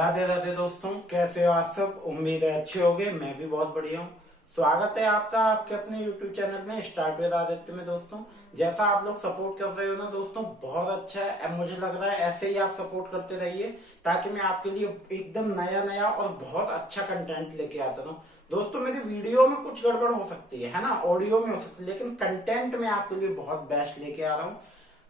राधे राधे दोस्तों, कैसे हो आप सब। उम्मीद है अच्छे होगे। मैं भी बहुत बढ़िया हूँ। स्वागत है आपका आपके अपने YouTube चैनल में स्टार्ट विद आदित्य में। दोस्तों, जैसा आप लोग सपोर्ट कर रहे हो ना दोस्तों, बहुत अच्छा है। अब मुझे लग रहा है ऐसे ही आप सपोर्ट करते रहिए, ताकि मैं आपके लिए एकदम नया नया और बहुत अच्छा कंटेंट लेके आता रहूँ। दोस्तों, मेरी वीडियो में कुछ गड़बड़ हो सकती है ना, ऑडियो में हो सकती है, लेकिन कंटेंट में आपके लिए बहुत बेस्ट लेके आ रहा हूँ।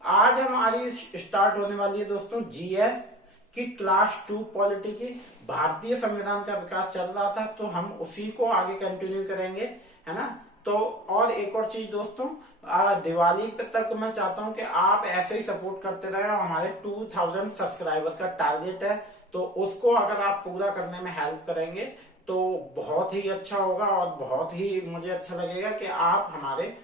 आज हमारी स्टार्ट होने वाली है दोस्तों जीएस की क्लास 2 पॉलिटी की। भारतीय संविधान का विकास चल रहा था, तो हम उसी को आगे कंटिन्यू करेंगे, है ना। तो और एक और चीज दोस्तों, दिवाली पे तक मैं चाहता हूं कि आप ऐसे ही सपोर्ट करते रहे। हमारे 2000 सब्सक्राइबर्स का टारगेट है, तो उसको अगर आप पूरा करने में हेल्प करेंगे तो बहुत ही अच्छा होगा। और बहुत ही मुझे अच्छा लगेगा कि आप हमारे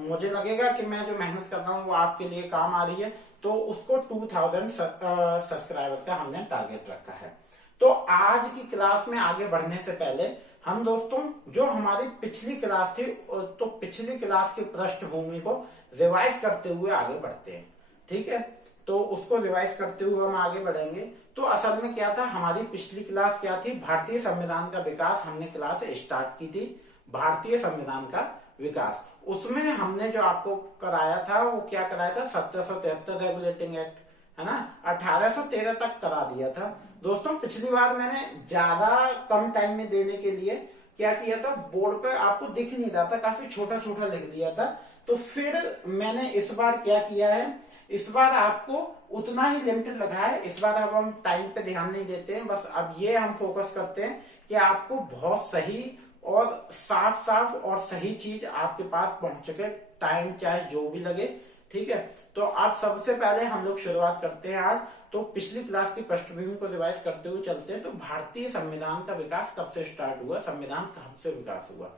मुझे लगेगा कि मैं जो मेहनत कर रहा हूँ वो आपके लिए काम आ रही है। तो उसको 2000 सब्सक्राइबर्स का हमने टारगेट रखा है। तो आज की क्लास में आगे बढ़ने से पहले हम दोस्तों जो हमारी पिछली क्लास थी, तो पिछली क्लास की पृष्ठभूमि को रिवाइज करते हुए आगे बढ़ते हैं। ठीक है, तो उसको रिवाइज करते हुए हम आगे बढ़ेंगे। तो असल में क्या था, हमारी पिछली क्लास क्या थी, भारतीय संविधान का विकास। हमने क्लास स्टार्ट की थी भारतीय संविधान का विकास। उसमें हमने जो आपको कराया था वो क्या कराया था, 1773 रेगुलेटिंग एक्ट, है ना। 1813 तक करा दिया था दोस्तों। पिछली बार मैंने ज्यादा कम टाइम में देने के लिए क्या किया था, बोर्ड पे आपको दिख नहीं रहा था, काफी छोटा छोटा लिख दिया था। तो फिर मैंने इस बार क्या किया है, इस बार आपको उतना ही लिमिटेड लगा है। इस बार अब हम टाइम पे ध्यान नहीं देते हैं, बस अब ये हम फोकस करते हैं कि आपको बहुत सही और साफ साफ और सही चीज आपके पास पहुंच सके, टाइम चाहे जो भी लगे। ठीक है, तो अब सबसे पहले हम लोग शुरुआत करते हैं आज। तो पिछली क्लास की पृष्ठभूमि को रिवाइज करते हुए चलते हैं। तो भारतीय संविधान का विकास कब से स्टार्ट हुआ, संविधान कब से विकास हुआ।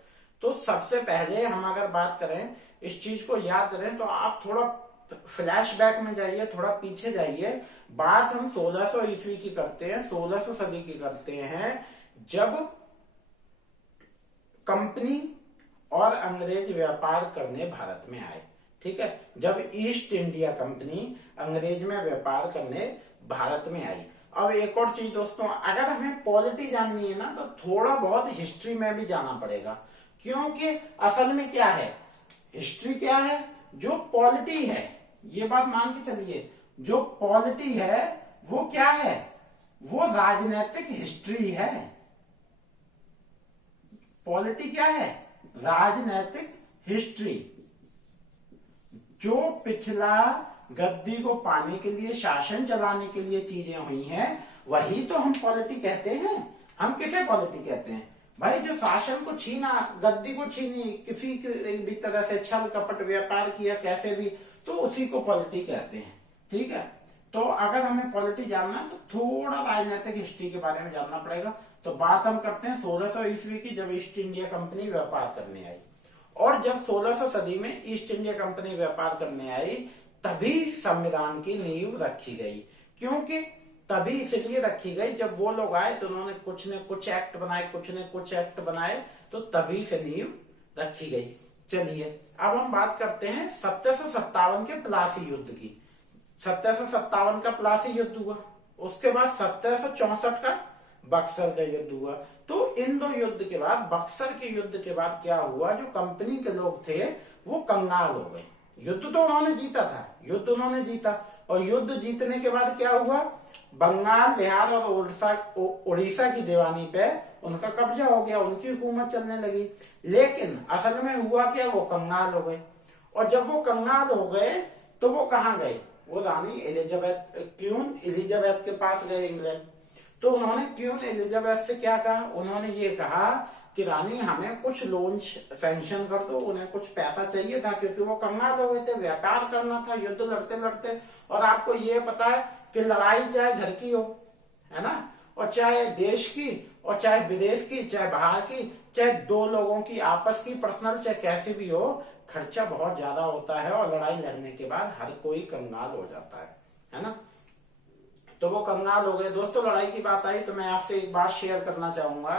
तो सबसे पहले हम अगर बात करें, इस चीज को याद करें, तो आप थोड़ा फ्लैशबैक में जाइए, थोड़ा पीछे जाइए। बात हम 1600 ईस्वी की करते हैं, 1600 सदी की करते हैं, जब कंपनी और अंग्रेज व्यापार करने भारत में आए। ठीक है, जब ईस्ट इंडिया कंपनी अंग्रेज में व्यापार करने भारत में आई। अब एक और चीज दोस्तों, अगर हमें पॉलिटी जाननी है ना, तो थोड़ा बहुत हिस्ट्री में भी जाना पड़ेगा। क्योंकि असल में क्या है, हिस्ट्री क्या है, जो पॉलिटी है, ये बात मान के चलिए, जो पॉलिटी है वो क्या है, वो राजनीतिक हिस्ट्री है। पॉलिटी क्या है, राजनीतिक हिस्ट्री। जो पिछला गद्दी को पाने के लिए, शासन चलाने के लिए चीजें हुई हैं, वही तो हम पॉलिटी कहते हैं। हम किसे पॉलिटी कहते हैं भाई, जो शासन को छीना, गद्दी को छीनी, किसी भी तरह से छल कपट व्यापार किया कैसे भी, तो उसी को पॉलिटी कहते हैं। ठीक है, तो अगर हमें पॉलिटी जानना है तो थोड़ा राजनीतिक हिस्ट्री के बारे में जानना पड़ेगा। तो बात हम करते हैं 1600 ईस्वी की, जब ईस्ट इंडिया कंपनी व्यापार करने आई। और जब 1600 सदी में ईस्ट इंडिया कंपनी व्यापार करने आई, तभी संविधान की नींव रखी गई। क्योंकि तभी इसलिए रखी गई, जब वो लोग आए तो उन्होंने कुछ न कुछ एक्ट बनाए, कुछ न कुछ एक्ट बनाए, तो तभी से नींव रखी गई। चलिए अब हम बात करते हैं 1757 के प्लासी युद्ध की। 1757 का प्लासी युद्ध हुआ, उसके बाद 1764 का बक्सर का युद्ध हुआ। तो इन दो युद्ध के बाद, बक्सर के युद्ध के बाद क्या हुआ, जो कंपनी के लोग थे वो कंगाल हो गए। युद्ध तो उन्होंने जीता था, युद्ध उन्होंने जीता, और युद्ध जीतने के बाद क्या हुआ, बंगाल, बिहार और उड़ीसा की दीवानी पे उनका कब्जा हो गया, उनकी हुकूमत चलने लगी। लेकिन असल में हुआ क्या, वो कंगाल हो गए। और जब वो कंगाल हो गए तो वो कहाँ गए, वो रानी एलिजाबेथ, क्वीन एलिजाबेथ के पास गए, इंग्लैंड। तो उन्होंने क्वीन एलिजाबेथ से क्या कहा, उन्होंने ये कहा कि रानी हमें कुछ लोन सैंक्शन कर दो, उन्हें कुछ पैसा चाहिए था, क्योंकि वो कंगाल हो गए थे, व्यापार करना था, युद्ध लड़ते लड़ते। और आपको ये पता है कि लड़ाई चाहे घर की हो, है ना, और चाहे देश की, और चाहे विदेश की, चाहे बाहर की, चाहे दो लोगों की आपस की पर्सनल, चाहे कैसी भी हो, खर्चा बहुत ज्यादा होता है। और लड़ाई लड़ने के बाद हर कोई कंगाल हो जाता है ना। तो वो कंगाल हो गए दोस्तों। लड़ाई की बात आई तो मैं आपसे एक बात शेयर करना चाहूंगा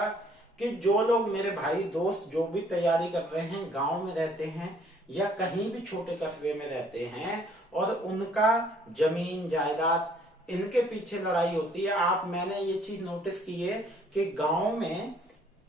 कि जो लोग, मेरे भाई दोस्त जो भी तैयारी कर रहे हैं, गांव में रहते हैं या कहीं भी छोटे कस्बे में रहते हैं, और उनका जमीन जायदाद इनके पीछे लड़ाई होती है। मैंने ये चीज नोटिस की है कि गांव में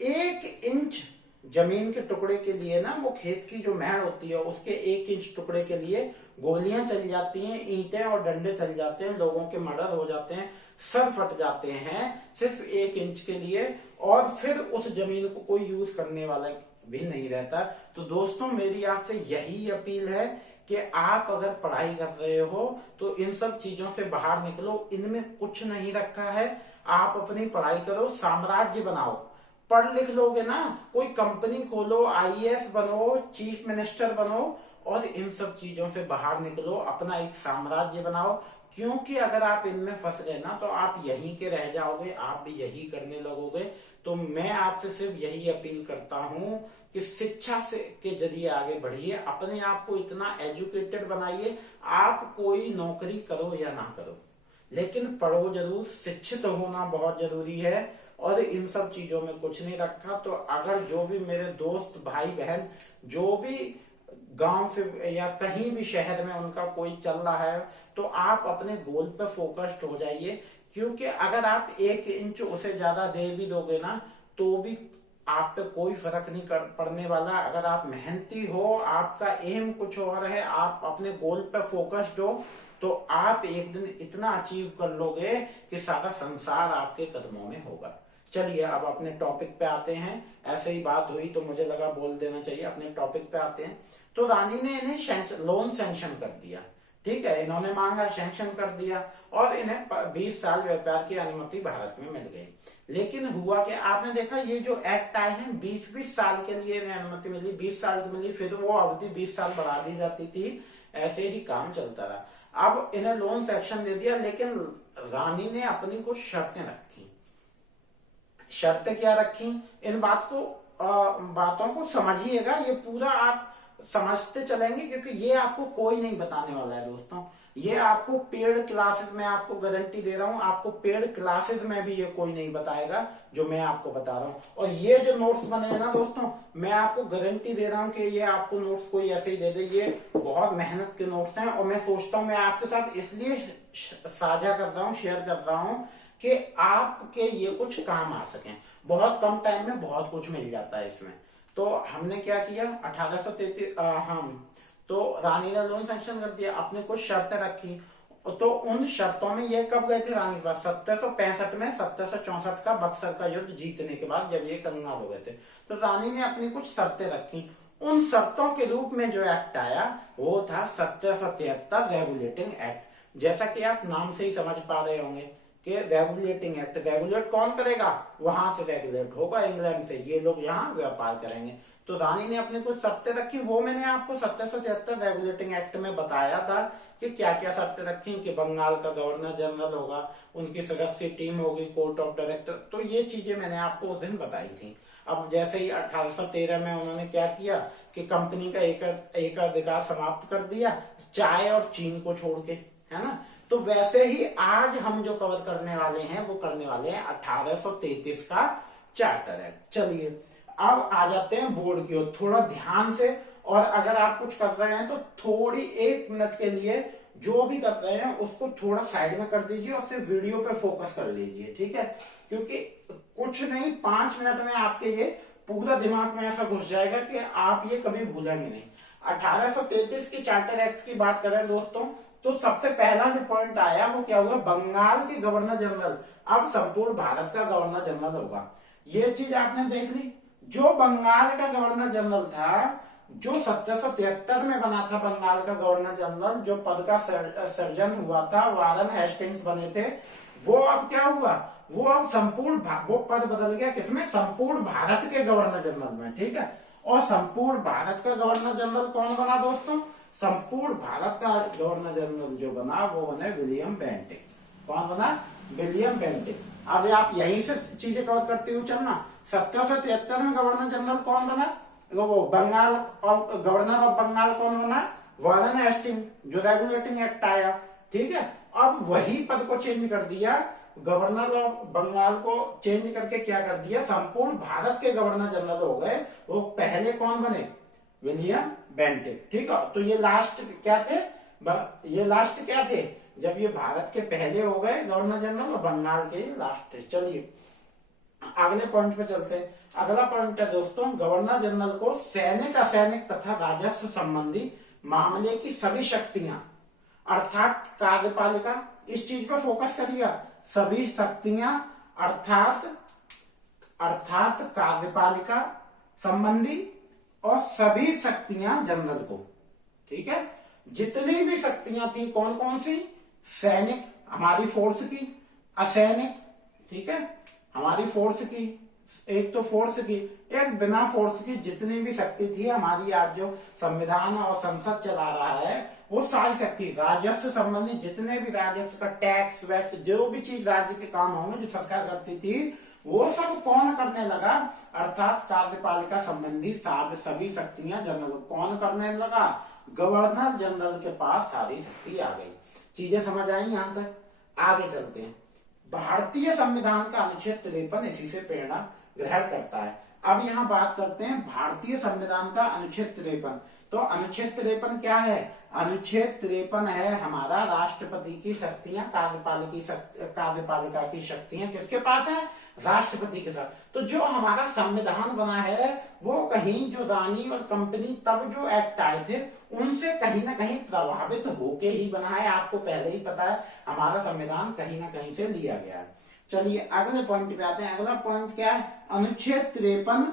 1 इंच जमीन के टुकड़े के लिए ना, वो खेत की जो मेड़ होती है उसके 1 इंच टुकड़े के लिए गोलियां चल जाती हैं, ईंटें और डंडे चल जाते हैं, लोगों के मर्डर हो जाते हैं, सर फट जाते हैं सिर्फ 1 इंच के लिए, और फिर उस जमीन को कोई यूज करने वाला भी नहीं रहता। तो दोस्तों मेरी आपसे यही अपील है कि आप अगर पढ़ाई कर रहे हो तो इन सब चीजों से बाहर निकलो, इनमें कुछ नहीं रखा है। आप अपनी पढ़ाई करो, साम्राज्य बनाओ, पढ़ लिख लोगे ना, कोई कंपनी खोलो, आईएएस बनो, चीफ मिनिस्टर बनो, और इन सब चीजों से बाहर निकलो, अपना एक साम्राज्य बनाओ। क्योंकि अगर आप इनमें फंस गए ना तो आप यहीं के रह जाओगे, आप भी यही करने लगोगे। तो मैं आपसे सिर्फ यही अपील करता हूं कि शिक्षा से के जरिए आगे बढ़िए, अपने आप को इतना एजुकेटेड बनाइए। आप कोई नौकरी करो या ना करो, लेकिन पढ़ो जरूर, शिक्षित होना बहुत जरूरी है। और इन सब चीजों में कुछ नहीं रखा। तो अगर जो भी मेरे दोस्त भाई बहन जो भी गांव से या कहीं भी शहर में उनका कोई चल रहा है, तो आप अपने गोल पे फोकस्ड हो जाइए। क्योंकि अगर आप 1 इंच उसे ज्यादा दे भी दोगे ना तो भी आप पे कोई फर्क नहीं पड़ने वाला। अगर आप मेहनती हो, आपका एम कुछ और है, आप अपने गोल पे फोकस्ड हो, तो आप एक दिन इतना अचीव कर लोगे कि सारा संसार आपके कदमों में होगा। चलिए अब अपने टॉपिक पे आते हैं। ऐसे ही बात हुई तो मुझे लगा बोल देना चाहिए। अपने टॉपिक पे आते हैं। तो रानी ने इन्हें लोन सैंक्शन कर दिया, ठीक है, इन्होंने मांगा, सैंक्शन कर दिया, और इन्हें 20 साल व्यापार की अनुमति भारत में मिल गई। लेकिन हुआ कि आपने देखा ये जो एक्ट आए हैं 20-20 साल के लिए इन्हें अनुमति मिली, 20 साल की मिली, फिर वो अवधि 20 साल बढ़ा दी जाती थी, ऐसे ही काम चलता रहा। अब इन्हें लोन सैंक्शन दे दिया, लेकिन रानी ने अपनी कुछ शर्तें रखी। शर्तें क्या रखी, इन बातों को समझिएगा, ये पूरा आप समझते चलेंगे, क्योंकि ये आपको कोई नहीं बताने वाला है दोस्तों। ये आपको पेड क्लासेस में, आपको गारंटी दे रहा हूं, आपको पेड क्लासेस में भी ये कोई नहीं बताएगा जो मैं आपको बता रहा हूं। और ये जो नोट्स बने हैं ना दोस्तों, मैं आपको गारंटी दे रहा हूं कि ये आपको नोट्स कोई ऐसे ही दे दे, ये बहुत मेहनत के नोट्स हैं। और मैं सोचता हूं मैं आपके साथ इसलिए साझा कर रहा हूं, शेयर कर रहा हूं कि आपके ये कुछ काम आ सके। बहुत कम टाइम में बहुत कुछ मिल जाता है इसमें। तो हमने क्या किया, 1833 तो रानी ने लोन सैंक्शन कर दिया, अपने कुछ शर्तें रखी। तो उन शर्तों में ये कब गए थे रानी के पास, 1765 में, 1764 का बक्सर का युद्ध जीतने के बाद जब ये कंगाल हो गए थे, तो रानी ने अपनी कुछ शर्तें रखी। उन शर्तों के रूप में जो एक्ट आया वो था 1773 रेगुलेटिंग एक्ट। जैसा कि आप नाम से ही समझ पा रहे होंगे कि रेगुलेटिंग एक्ट, रेगुलेट कौन करेगा, वहां से रेगुलेट होगा, इंग्लैंड से, ये लोग यहाँ व्यापार करेंगे। तो रानी ने अपनी कुछ शर्तें रखी, वो मैंने आपको 1773 रेगुलेटिंग एक्ट में बताया था कि क्या क्या शर्तें रखी, कि बंगाल का गवर्नर जनरल होगा, उनकी सदस्य टीम होगी, कोर्ट ऑफ डायरेक्टर, तो ये चीजें मैंने आपको उस दिन बताई थी। अब जैसे ही 1813 में उन्होंने क्या किया कि कंपनी का एकाधिकार समाप्त कर दिया, चाय और चीन को छोड़ के, है ना। तो वैसे ही आज हम जो कवर करने वाले हैं वो करने वाले हैं 1833 का चार्टर एक्ट। चलिए अब आ जाते हैं बोर्ड की ओर, थोड़ा ध्यान से। और अगर आप कुछ कर रहे हैं तो थोड़ी 1 मिनट के लिए जो भी कर रहे हैं उसको थोड़ा साइड में कर दीजिए और सिर्फ वीडियो पे फोकस कर लीजिए, ठीक है। क्योंकि कुछ नहीं, 5 मिनट में आपके ये पूरा दिमाग में ऐसा घुस जाएगा कि आप ये कभी भूलेंगे नहीं। 1833 की चार्टर एक्ट की बात करें दोस्तों, तो सबसे पहला जो पॉइंट आया वो क्या हुआ, बंगाल के गवर्नर जनरल अब संपूर्ण भारत का गवर्नर जनरल होगा। ये चीज आपने देख ली। जो बंगाल का गवर्नर जनरल था, जो 1773 में बना था बंगाल का गवर्नर जनरल, जो पद का सर्जन हुआ था, वारन हेस्टिंग्स बने थे, वो अब क्या हुआ, वो अब वो पद बदल गया किसमें, संपूर्ण भारत के गवर्नर जनरल में, ठीक है। और संपूर्ण भारत का गवर्नर जनरल कौन बना दोस्तों, संपूर्ण भारत का गवर्नर जनरल जो बना वो बने विलियम बेंटिक। कौन बना, विलियम बेंटिक। अब आप यहीं से चीजें कवर करते हुए चलना। 1773 में गवर्नर जनरल कौन बना, वो बंगाल और गवर्नर ऑफ बंगाल कौन बना, वारन हेस्टिंग, जो रेगुलेटिंग एक्ट आया, ठीक है। अब वही पद को चेंज कर दिया, गवर्नर ऑफ बंगाल को चेंज करके क्या कर दिया, संपूर्ण भारत के गवर्नर जनरल हो गए। वो पहले कौन बने, विलियम बेंटिक, ठीक है। तो ये लास्ट क्या थे, जब ये भारत के पहले हो गए गवर्नर जनरल और बंगाल के लास्ट थे। चलिए अगले पॉइंट पे चलते हैं। अगला पॉइंट है दोस्तों, गवर्नर जनरल को सैनिक असैनिक तथा राजस्व संबंधी मामले की सभी शक्तियां अर्थात कार्यपालिका, इस चीज पर फोकस करिएगा, सभी शक्तियां अर्थात कार्यपालिका संबंधी और सभी शक्तियां जनरल को, ठीक है, जितनी भी शक्तियां थी कौन कौन सी, सैनिक हमारी फोर्स की, असैनिक ठीक है हमारी फोर्स की, एक तो फोर्स की, एक बिना फोर्स की, जितनी भी शक्ति थी हमारी, आज जो संविधान और संसद चला रहा है वो सारी शक्ति, राजस्व संबंधी जितने भी राजस्व का टैक्स वैक्स जो भी चीज राज्य के काम होंगे जो सरकार करती थी वो सब कौन करने लगा, अर्थात कार्यपालिका संबंधी सभी शक्तियां जनरल कौन करने लगा, गवर्नर जनरल के पास सारी शक्ति आ गई। चीजें समझ आई यहां तक? आगे चलते हैं। भारतीय संविधान का अनुच्छेद 53 इसी से प्रेरणा ग्रहण करता है। अब यहाँ बात करते हैं भारतीय संविधान का अनुच्छेद 53। तो अनुच्छेद 53 क्या है? अनुच्छेद 53 है हमारा राष्ट्रपति की शक्तियां, कार्यपालिका की शक्तियां किसके पास है? राष्ट्रपति के साथ। तो जो हमारा संविधान बना है वो कहीं जो रानी और कंपनी तब जो एक्ट आए थे उनसे कहीं ना कहीं प्रभावित होके ही बना है। आपको पहले ही पता है हमारा संविधान कहीं ना कहीं से लिया गया है। चलिए अगले पॉइंट पे आते हैं। अगला पॉइंट क्या है? अनुच्छेद 53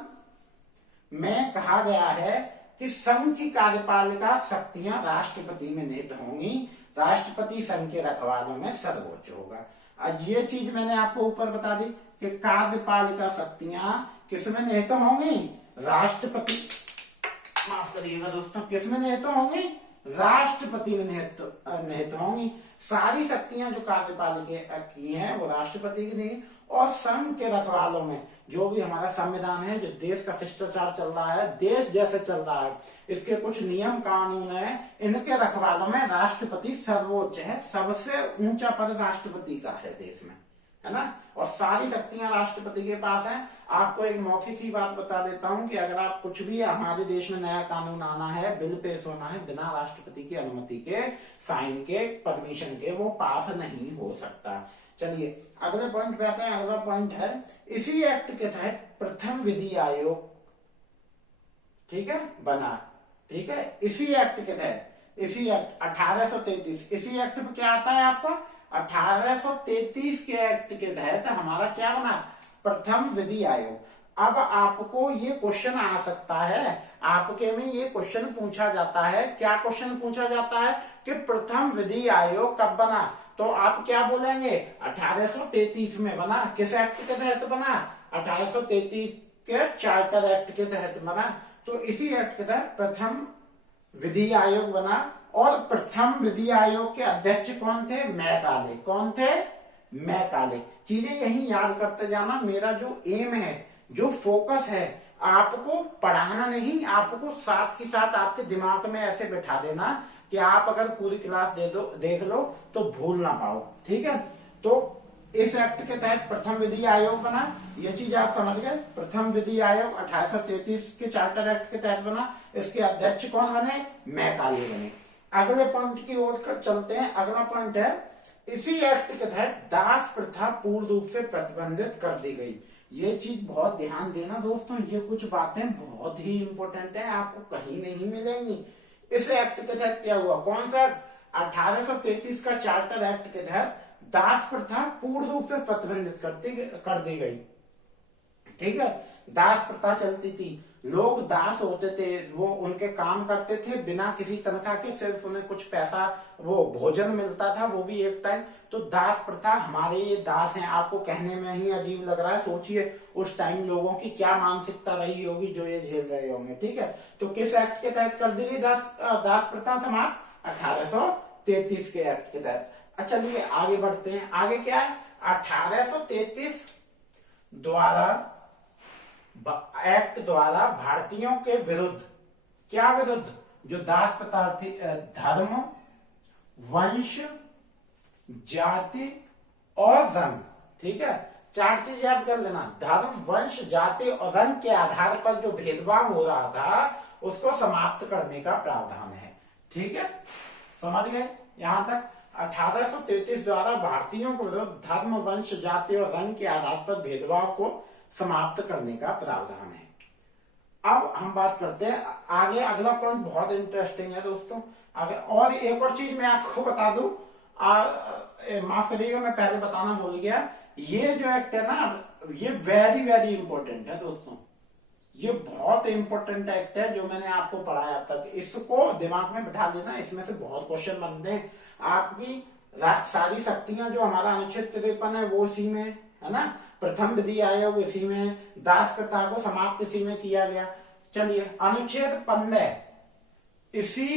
में कहा गया है कि संघ की कार्यपालिका शक्तियां राष्ट्रपति में निहित होंगी, राष्ट्रपति संघ के रखवालों में सर्वोच्च होगा। आज ये चीज मैंने आपको ऊपर बता दी कि कार्यपालिका शक्तियां किसमें निहित होंगी? राष्ट्रपति, माफ करिएगा दोस्तों, किसमें निहित होंगी? राष्ट्रपति में निहित होंगी। सारी शक्तियां जो कार्यपालिका की हैं वो राष्ट्रपति की नहीं, और संघ के रखवालों में जो भी हमारा संविधान है, जो देश का शिष्टाचार चल रहा है, देश जैसे चल रहा है, इसके कुछ नियम कानून है, इनके रखवालों में राष्ट्रपति सर्वोच्च है। सबसे ऊंचा पद राष्ट्रपति का है देश में, है ना, और सारी शक्तियां राष्ट्रपति के पास हैं। आपको एक मौखिक ही बात बता देता हूं कि अगर आप कुछ भी हमारे देश में नया कानून आना है, बिल पेश होना है, बिना राष्ट्रपति की अनुमति के, साइन के, परमिशन के वो पास नहीं हो सकता। चलिए अगले पॉइंट पे आते हैं। अगला पॉइंट है इसी एक्ट के तहत प्रथम विधि आयोग, ठीक है, बना, ठीक है, इसी एक्ट के तहत, इसी एक्ट 1833, इसी एक्ट में क्या आता है आपको? 1833 के एक्ट के तहत हमारा क्या बना? प्रथम विधि आयोग। अब आपको ये क्वेश्चन आ सकता है, आपके में ये क्वेश्चन पूछा जाता है, क्या क्वेश्चन पूछा जाता है कि प्रथम विधि आयोग कब बना? तो आप क्या बोलेंगे? 1833 में बना। किस एक्ट के तहत बना? 1833 के चार्टर एक्ट के तहत बना। तो इसी एक्ट के तहत प्रथम विधि आयोग बना, और प्रथम विधि आयोग के अध्यक्ष कौन थे? मैकाले। कौन थे? मैकाले। चीजें यही याद करते जाना। मेरा जो एम है, जो फोकस है, आपको पढ़ाना नहीं, आपको साथ ही साथ आपके दिमाग में ऐसे बैठा देना कि आप अगर पूरी क्लास देख लो तो भूल ना पाओ, ठीक है। तो इस एक्ट के तहत प्रथम विधि आयोग बना, ये चीज आप समझ गए। प्रथम विधि आयोग 1833 के चार्टर एक्ट के तहत बना। इसके अध्यक्ष कौन बने? मैकाले बने। अगले पॉइंट की ओर चलते हैं। अगला पॉइंट है इसी एक्ट के तहत दास प्रथा पूर्ण रूप से प्रतिबंधित कर दी गई। ये चीज बहुत ध्यान देना दोस्तों, ये कुछ बातें बहुत ही इंपॉर्टेंट है, आपको कहीं नहीं मिलेंगी। इस एक्ट के तहत क्या हुआ? कौन सा? 1833 का चार्टर एक्ट के तहत दास प्रथा पूर्ण रूप से प्रतिबंधित कर दी गई, ठीक है। दास प्रथा चलती थी, लोग दास होते थे, वो उनके काम करते थे बिना किसी तनख्वाह के, सिर्फ उन्हें कुछ पैसा, वो भोजन मिलता था, वो भी एक टाइम। तो दास प्रथा, हमारे ये दास हैं, आपको कहने में ही अजीब लग रहा है, सोचिए उस टाइम लोगों की क्या मानसिकता रही होगी जो ये झेल रहे होंगे, ठीक है। तो किस एक्ट के तहत कर दी गई दास प्रथा समाप्त? 1833 के एक्ट के तहत। अच्छा चलिए आगे बढ़ते हैं। आगे क्या है? 1833 द्वारा एक्ट द्वारा भारतीयों के विरुद्ध, क्या विरुद्ध? जो दास प्रथा थी, धर्म, वंश, जाति और रंग, ठीक है। 4 चीज याद कर लेना। धर्म, वंश, जाति और रंग के आधार पर जो भेदभाव हो रहा था उसको समाप्त करने का प्रावधान है, ठीक है। समझ गए यहां तक? 1833 द्वारा भारतीयों को विरुद्ध धर्म, वंश, जाति और रंग के आधार पर भेदभाव को समाप्त करने का प्रावधान है। अब हम बात करते हैं आगे, अगला पॉइंट बहुत इंटरेस्टिंग है दोस्तों। आगे और एक और चीज मैं आपको बता दूं, माफ करिएगा मैं पहले बताना भूल गया, ये जो एक्ट है ना, ये वेरी वेरी इंपॉर्टेंट है दोस्तों। ये बहुत इंपॉर्टेंट एक्ट है जो मैंने आपको पढ़ाया अब तक, इसको दिमाग में बिठा लेना। इसमें से बहुत क्वेश्चन बनते हैं। आपकी सारी शक्तियां जो हमारा अनुच्छेद 53 है वो इसी में है ना, प्रथम विधि आयोग इसी में, दास प्रथा को समाप्त इसी में किया गया। चलिए, अनुच्छेद 15 इसी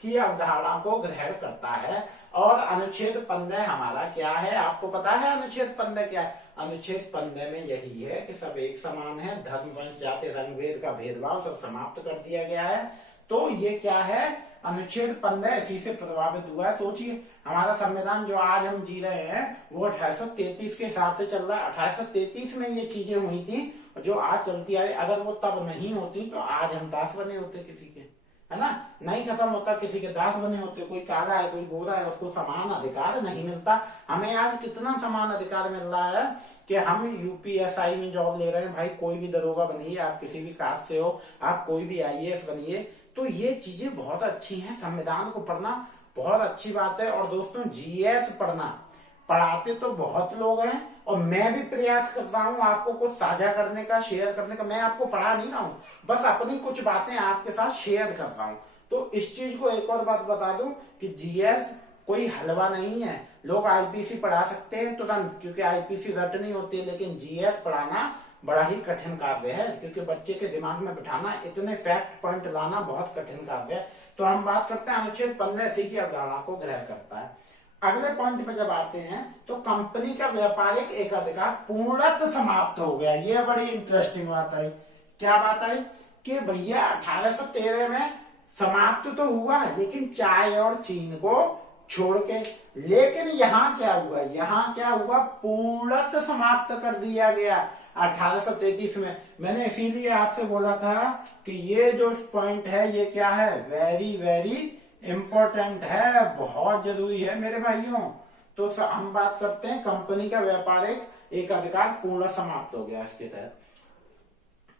की अवधारणा को ग्रहण करता है। और अनुच्छेद 15 हमारा क्या है, आपको पता है अनुच्छेद 15 क्या है? अनुच्छेद 15 में यही है कि सब एक समान है, धर्म, वंश, जाति, रंग भेद का भेदभाव सब समाप्त कर दिया गया है। तो ये क्या है, अनुच्छेद 15 इसी से प्रभावित हुआ है। सोचिए, हमारा संविधान जो आज हम जी रहे हैं वो 1833 के हिसाब से चल रहा है। 1833 में ये चीजें हुई थी जो आज चलती आ रही। अगर वो तब नहीं होती तो आज हम दास बने होते किसी के, है ना, नहीं खत्म होता, किसी के दास बने होते। कोई काला है, कोई गोरा है, उसको समान अधिकार नहीं मिलता। हमें आज कितना समान अधिकार मिल रहा है कि हम यूपीएसआई में जॉब ले रहे हैं। भाई कोई भी दरोगा बनिए, आप किसी भी कास्ट से हो, आप कोई भी आईएएस बनिए। तो ये चीजें बहुत अच्छी हैं, संविधान को पढ़ना बहुत अच्छी बात है। और दोस्तों, जीएस पढ़ना, पढ़ाते तो बहुत लोग हैं और मैं भी प्रयास करता हूं आपको कुछ साझा करने का, शेयर करने का। मैं आपको पढ़ा नहीं रहा हूं, बस अपनी कुछ बातें आपके साथ शेयर कर रहा हूं। तो इस चीज को एक और बात बता दूं कि जीएस कोई हलवा नहीं है। लोग आईपीसी पढ़ा सकते हैं तुरंत, क्योंकि आईपीसी रटनी होती है, लेकिन जीएस पढ़ाना बड़ा ही कठिन कार्य है, क्योंकि बच्चे के दिमाग में बिठाना, इतने फैक्ट पॉइंट लाना बहुत कठिन कार्य है। तो हम बात करते हैं अनुच्छेद 15 इसी की अवधारणा को ग्रहण करता है। अगले पॉइंट पे जब आते हैं तो कंपनी का व्यापारिक एकाधिकार पूर्णतः समाप्त हो गया। ये बड़ी इंटरेस्टिंग बात आई। क्या बात आई कि भैया 1813 में समाप्त तो हुआ, लेकिन चाय और चीन को छोड़ के। लेकिन यहाँ क्या हुआ, यहाँ क्या हुआ, पूर्णतः समाप्त कर दिया गया 1833 में। मैंने इसीलिए आपसे बोला था कि ये जो पॉइंट है ये क्या है, वेरी वेरी इंपॉर्टेंट है, बहुत जरूरी है मेरे भाइयों। तो हम बात करते हैं कंपनी का व्यापारिक एकाधिकार पूर्ण समाप्त हो गया। इसके तहत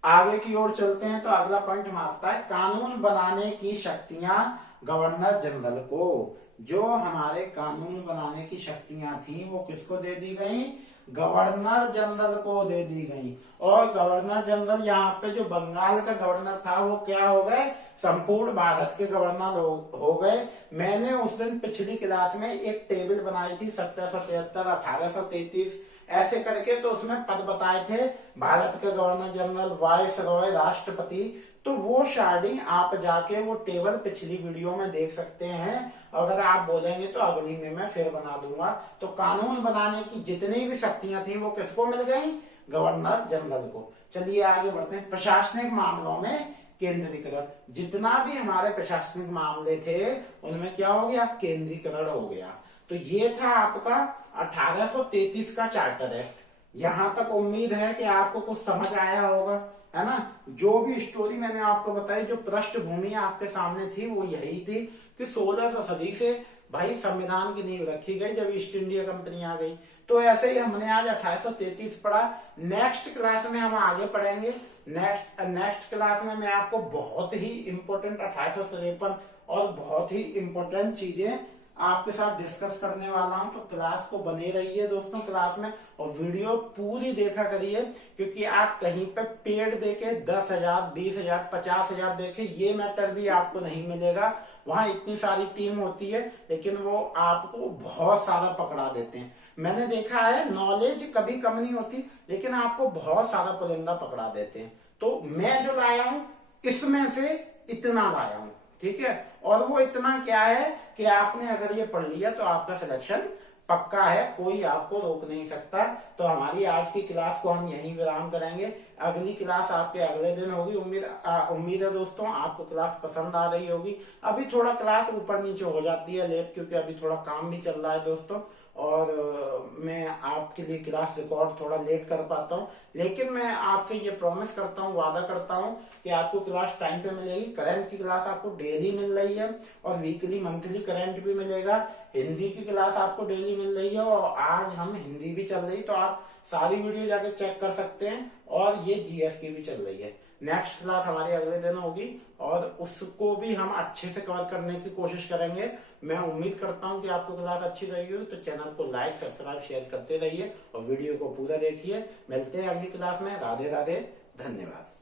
आगे की ओर चलते हैं तो अगला पॉइंट मारता है कानून बनाने की शक्तियां गवर्नर जनरल को। जो हमारे कानून बनाने की शक्तियां थी वो किसको दे दी गई, गवर्नर जनरल को दे दी गई। और गवर्नर जनरल यहाँ पे जो बंगाल का गवर्नर था वो क्या हो गए, संपूर्ण भारत के गवर्नर हो गए। मैंने उस दिन पिछली क्लास में एक टेबल बनाई थी 1773, 1833 ऐसे करके, तो उसमें पद बताए थे भारत के गवर्नर जनरल, वाइस रॉय, राष्ट्रपति। तो वो शार्डिंग आप जाके वो टेबल पिछली वीडियो में देख सकते हैं। अगर आप बोलेंगे तो अगली में मैं फिर बना दूंगा। तो कानून बनाने की जितनी भी शक्तियां थी वो किसको मिल गई, गवर्नर जनरल को। चलिए आगे बढ़ते हैं। प्रशासनिक मामलों में केंद्रीकरण, जितना भी हमारे प्रशासनिक मामले थे उनमें क्या हो गया, केंद्रीकरण हो गया। तो ये था आपका 1833 का चार्टर है। यहां तक उम्मीद है कि आपको कुछ समझ आया होगा, है ना। जो भी स्टोरी मैंने आपको बताई, जो पृष्ठभूमि आपके सामने थी वो यही थी कि 1600 सदी से भाई संविधान की नींव रखी गई जब ईस्ट इंडिया कंपनी आ गई। तो ऐसे ही हमने आज 1833 पढ़ा। नेक्स्ट क्लास में हम आगे पढ़ेंगे। नेक्स्ट क्लास में मैं आपको बहुत ही इंपॉर्टेंट 1853 और बहुत ही इंपॉर्टेंट चीजें आपके साथ डिस्कस करने वाला हूं। तो क्लास को बने रहिए दोस्तों क्लास में, और वीडियो पूरी देखा करिए, क्योंकि आप कहीं पे पेड देके 10,000, 20,000, 50,000 देखे ये मैटर भी आपको नहीं मिलेगा। वहां इतनी सारी टीम होती है, लेकिन वो आपको बहुत सारा पकड़ा देते हैं। मैंने देखा है नॉलेज कभी कम नहीं होती, लेकिन आपको बहुत सारा पुलिंदा पकड़ा देते हैं। तो मैं जो लाया हूं इसमें से इतना लाया हूं, ठीक है। और वो इतना क्या है कि आपने अगर ये पढ़ लिया तो आपका सिलेक्शन पक्का है, कोई आपको रोक नहीं सकता। तो हमारी आज की क्लास को हम यहीं विराम करेंगे। अगली क्लास आपके अगले दिन होगी। उम्मीद है दोस्तों आपको क्लास पसंद आ रही होगी। अभी थोड़ा क्लास ऊपर नीचे हो जाती है लेट, क्योंकि अभी थोड़ा काम भी चल रहा है दोस्तों, और मैं आपके लिए क्लास रिकॉर्ड थोड़ा लेट कर पाता हूँ। लेकिन मैं आपसे ये प्रॉमिस करता हूँ, वादा करता हूँ कि आपको क्लास टाइम पे मिलेगी। करंट की क्लास आपको डेली मिल रही है और वीकली मंथली करंट भी मिलेगा। हिंदी की क्लास आपको डेली मिल रही है और आज हम हिंदी भी चल रही, तो आप सारी वीडियो जाके चेक कर सकते हैं। और ये जीएस की भी चल रही है। नेक्स्ट क्लास हमारी अगले दिन होगी और उसको भी हम अच्छे से कवर करने की कोशिश करेंगे। मैं उम्मीद करता हूँ कि आपको क्लास अच्छी लगी हो, तो चैनल को लाइक सब्सक्राइब शेयर करते रहिए और वीडियो को पूरा देखिए। मिलते हैं अगली क्लास में। राधे राधे, धन्यवाद।